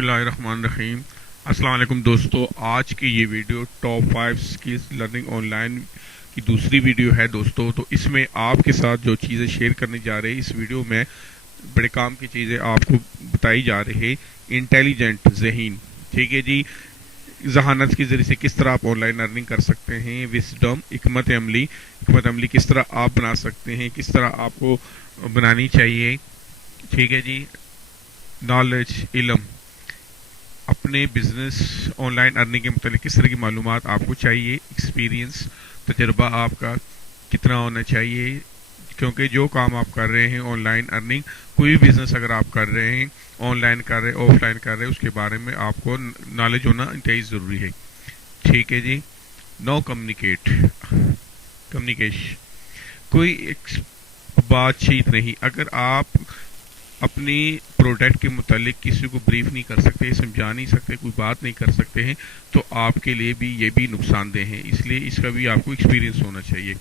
اللہ الرحمن الرحیم۔ السلام علیکم دوستو، آج کی یہ video top 5 skills learning on line کی دوسری ویڈیو ہے دوستو۔ تو اس میں آپ کے ساتھ جو چیزیں شیئر کرنے جا رہے ہیں، اس ویڈیو میں بڑے کام کی چیزیں آپ کو بتائی جا رہی ہے۔ انٹیلیجنٹ ذہین، ٹھیک ہے جی، ذہانت کے ذریعے سے کس طرح آپ آن لائن ارننگ کر سکتے ہیں۔ وزڈم، حکمت عملی کس طرح آپ بنا سکتے ہیں، کس طرح آپ کو بنانی چاہیے، ٹھیک ہے جی۔ نالج، علم، اپنے بزنس آن لائن ارننگ کے متعلق کس طرح کی معلومات آپ کو چاہیے۔ ایکسپیرینس، تجربہ آپ کا کتنا ہونا چاہیے، کیونکہ جو کام آپ کر رہے ہیں آن لائن ارننگ، کوئی بھی بزنس اگر آپ کر رہے ہیں، آن لائن کر رہے ہیں، آف لائن کر رہے ہیں، اس کے بارے میں آپ کو نالج ہونا انتہائی ضروری ہے، ٹھیک ہے جی۔ نو کمیونیکیشن، کوئی ایک بات چیت نہیں۔ اگر آپ اپنی پروڈکٹ کے متعلق کسی کو بریف نہیں کر سکتے، سمجھا نہیں سکتے، کوئی بات نہیں کر سکتے ہیں، تو آپ کے لیے بھی یہ بھی نقصان دہ ہے۔ اس لیے اس کا بھی آپ کو ایکسپیرینس ہونا چاہیے۔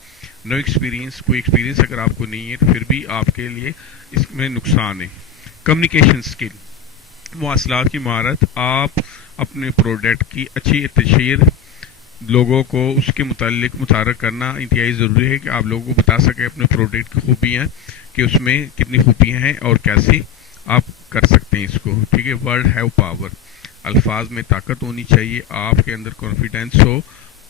نو ایکسپیرینس، کوئی ایکسپیرینس اگر آپ کو نہیں ہے تو پھر بھی آپ کے لیے اس میں نقصان ہے۔ کمیونیکیشن سکل، مواصلات کی مہارت، آپ اپنے پروڈکٹ کی اچھی تشہیر، لوگوں کو اس کے متعلق متعارف کرنا انتہائی ضروری ہے کہ آپ لوگوں کو بتا سکیں اپنے پروڈکٹ کی خوبیاں، کہ اس میں کتنی خوبیاں ہیں اور کیسے آپ کر سکتے ہیں اس کو، ٹھیک ہے۔ ورڈ ہیو پاور، الفاظ میں طاقت ہونی چاہیے، آپ کے اندر کانفیڈینس ہو،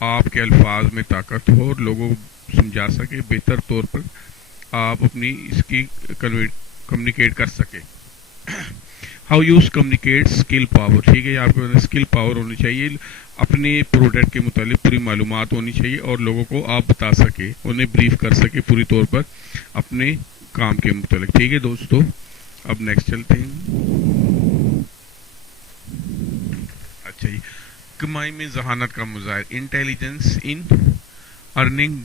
آپ کے الفاظ میں طاقت ہو اور لوگوں کو سمجھا سکے، بہتر طور پر آپ اپنی اس کی کمیونیکیٹ کر سکیں۔ How use communicate skill power, ٹھیک ہے، آپ کے اندر اسکل پاور ہونی چاہیے، اپنے پروڈکٹ کے متعلق پوری معلومات ہونی چاہیے اور لوگوں کو آپ بتا سکے، انہیں بریف کر سکے پوری طور پر اپنے کام کے متعلق، ٹھیک ہے دوستو۔ اب نیکسٹ چلتے ہیں۔ اچھا جی، کمائی میں ذہانت کا مظاہر، انٹیلیجنس ان ارننگ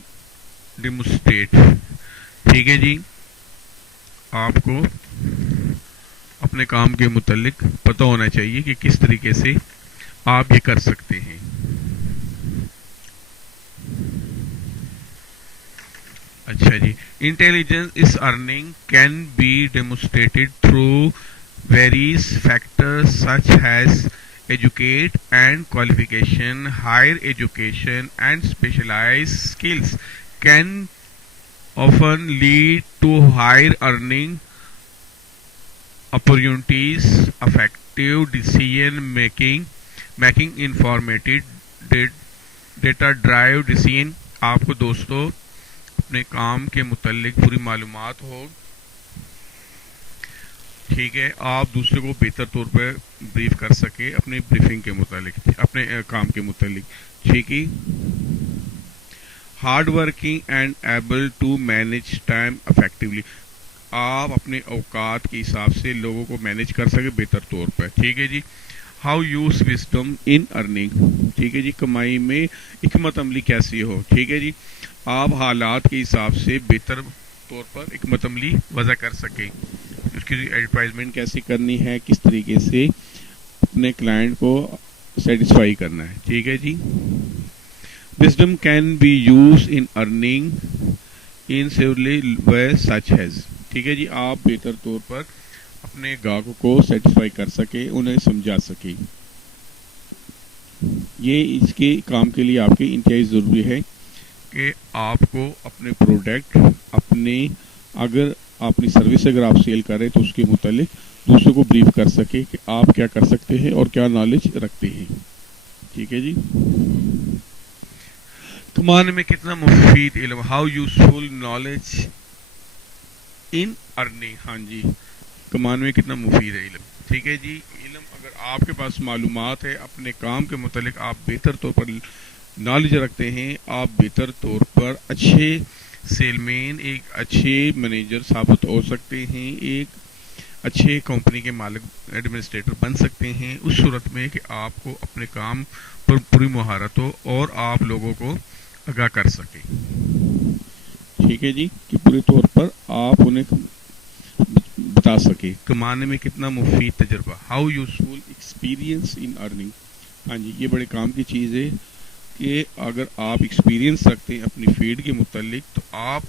ڈیمونسٹریٹ، ٹھیک ہے جی۔ آپ کو اپنے کام کے متعلق پتہ ہونا چاہیے کہ کس طریقے سے آپ یہ کر سکتے ہیں۔ اچھا جی، intelligence is earning can be demonstrated through various factors such as educate and qualification, higher education and specialized skills can often lead to higher earning opportunities, effective decision making, informative data drive decision۔ آپ کو دوستو اپنے کام کے متعلق پوری معلومات ہو، ٹھیک ہے، آپ دوسرے کو بہتر طور پہ بریف کر سکے اپنے بریفنگ کے متعلق، اپنے کام کے متعلق، ٹھیک ہے۔ Hard working and able to manage time effectively, آپ اپنے اوقات کے حساب سے لوگوں کو مینج کر سکے بہتر طور پر، ٹھیک ہے جی۔ How use wisdom in earning, ٹھیک ہے جی، کمائی میں حکمت عملی کیسی ہو، ٹھیک ہے جی، آپ حالات کے حساب سے بہتر طور پر حکمت عملی وضع کر سکیں، اس کی ایڈورٹائزمنٹ کیسے کرنی ہے، کس طریقے سے اپنے کلائنٹ کو سیٹسفائی کرنا ہے، ٹھیک ہے جی۔ Wisdom can be used in earning in several way such as, ٹھیک ہے جی، آپ بہتر طور پر اپنے گاہکوں کو سیٹسفائی کر سکے، انہیں سمجھا سکے، یہ اس کے کام کے لیے آپ کے انتہائی ضروری ہے کہ آپ کو اپنے پروڈکٹ، اگر اپنی سروس اگر آپ سیل کر رہے تو اس کے متعلق دوسروں کو بریف کر سکے کہ آپ کیا کر سکتے ہیں اور کیا نالج رکھتے ہیں، ٹھیک ہے جی۔ کمانے میں کتنا مفید علم، how useful knowledge in earning, ہاں جی، کمانے میں کتنا مفید ہے علم، ٹھیک ہے جی۔ علم، اگر آپ کے پاس معلومات ہے اپنے کام کے متعلق، آپ بہتر طور پر نالج رکھتے ہیں، آپ بہتر طور پر اچھے سیل مین، ایک اچھے مینیجر ثابت ہو سکتے ہیں، ایک اچھے کمپنی کے مالک ایڈمنسٹریٹر بن سکتے ہیں، اس صورت میں کہ آپ کو اپنے کام پر پوری مہارت ہو اور آپ لوگوں کو آگاہ کر سکیں، ٹھیک ہے جی، کہ پورے طور پر آپ انہیں بتا سکے۔ کمانے میں کتنا مفید تجربہ، how useful experience in earning, ہاں جی، یہ بڑے کام کی چیز ہے کہ اگر آپ ایکسپیرینس رکھتے ہیں اپنی فیلڈ کے متعلق تو آپ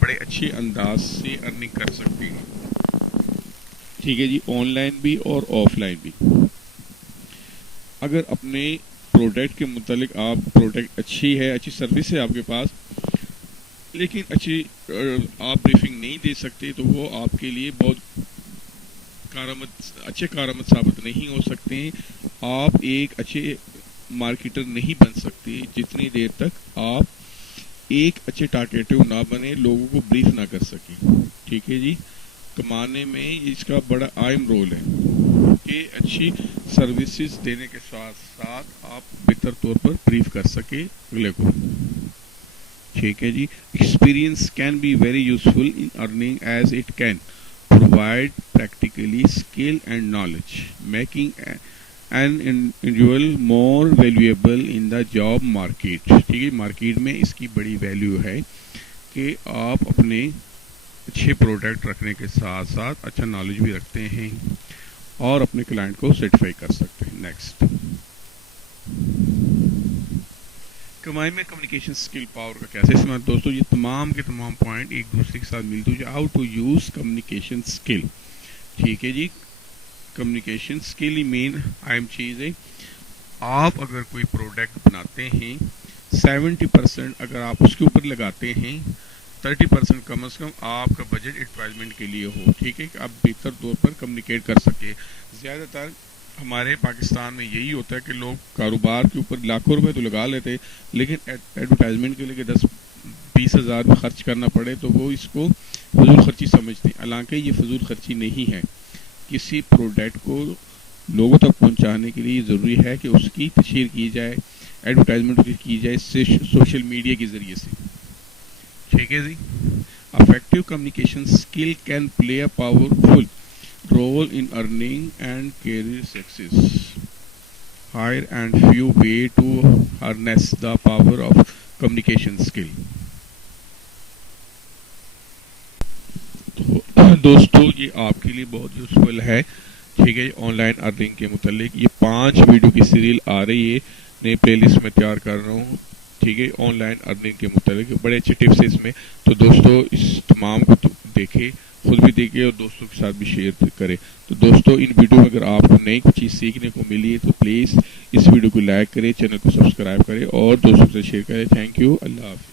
بڑے اچھے انداز سے ارننگ کر سکتے ہیں، ٹھیک ہے جی، آن لائن بھی اور آف لائن بھی۔ اگر اپنے پروڈکٹ کے متعلق آپ پروڈکٹ اچھی ہے، اچھی سروس ہے آپ کے پاس، لیکن اچھی آپ بریفنگ نہیں دے سکتے تو وہ آپ کے لیے بہت اچھے کارآمد ثابت نہیں ہو سکتے ہیں. آپ ایک اچھے مارکیٹر نہیں بن سکتے جتنی دیر تک آپ ایک اچھے ٹارگیٹو نہ بنے، لوگوں کو بریف نہ کر سکیں. ٹھیک ہے جی. کمانے میں اس کا بڑا اہم رول ہے کہ اچھی سروسز دینے کے ساتھ ساتھ آپ بہتر طور پر بریف کر سکیں اگلے کو. ٹھیک ہے جی. Experience can be very useful in earning as it can provide practically skill and knowledge, making an individual more valuable in the job market. ٹھیک ہے. مارکیٹ میں اس کی بڑی ویلیو ہے کہ آپ اپنے اچھے پروڈکٹ رکھنے کے ساتھ ساتھ اچھا نالج بھی رکھتے ہیں اور اپنے کلائنٹ کو سیٹسفائی کر سکتے ہیں. نیکسٹ، کمائی میں کمیونیکیشن اسکل پاور کا کیسے استعمال. دوستوں یہ تمام کے تمام پوائنٹ ایک دوسرے کے ساتھ ملتے ہیں. How to use communication skill. ٹھیک ہے جی. کمیونیکیشن اسکل ہی مین اہم چیز ہے. آپ اگر کوئی پروڈکٹ بناتے ہیں 70% اگر آپ اس کے اوپر لگاتے ہیں 30% کم از کم آپ کا بجٹ ایڈورٹائزمنٹ کے لیے ہو. ٹھیک ہے کہ آپ بہتر طور پر کمیونیکیٹ کر سکیں. زیادہ تر ہمارے پاکستان میں یہی ہوتا ہے کہ لوگ کاروبار کے اوپر لاکھوں روپے تو لگا لیتے لیکن ایڈورٹائزمنٹ کے لیے 10-20 ہزار میں خرچ کرنا پڑے تو وہ اس کو فضول خرچی سمجھتے ہیں. حالانکہ یہ فضول خرچی نہیں ہے. کسی پروڈکٹ کو لوگوں تک پہنچانے کے لیے ضروری ہے کہ اس کی تشہیر کی جائے، ایڈورٹائزمنٹ کی جائے سوشل میڈیا کے ذریعے سے. ٹھیک ہے جی. Effective communication skill can play a powerful role in earning and career success. Hire and few way to harness the power of communication skill. دوستو یہ آپ کے لیے بہت یوزفل ہے. ٹھیک ہے. آن لائن ارننگ کے متعلق یہ 5 ویڈیو کی سیریل آ رہی ہے، نئے پلے لسٹ میں تیار کر رہا ہوں. ٹھیک ہے. آن لائن ارننگ کے متعلق بڑے اچھے ٹپس ہیں اس میں. تو دوستو اس تمام کو دیکھیں، خود بھی دیکھیں اور دوستوں کے ساتھ بھی شیئر کریں. تو دوستو ان ویڈیو میں اگر آپ کو نئی کچھ چیز سیکھنے کو ملی ہے تو پلیز اس ویڈیو کو لائک کریں، چینل کو سبسکرائب کریں اور دوستوں سے شیئر کریں. Thank you. اللہ حافظ.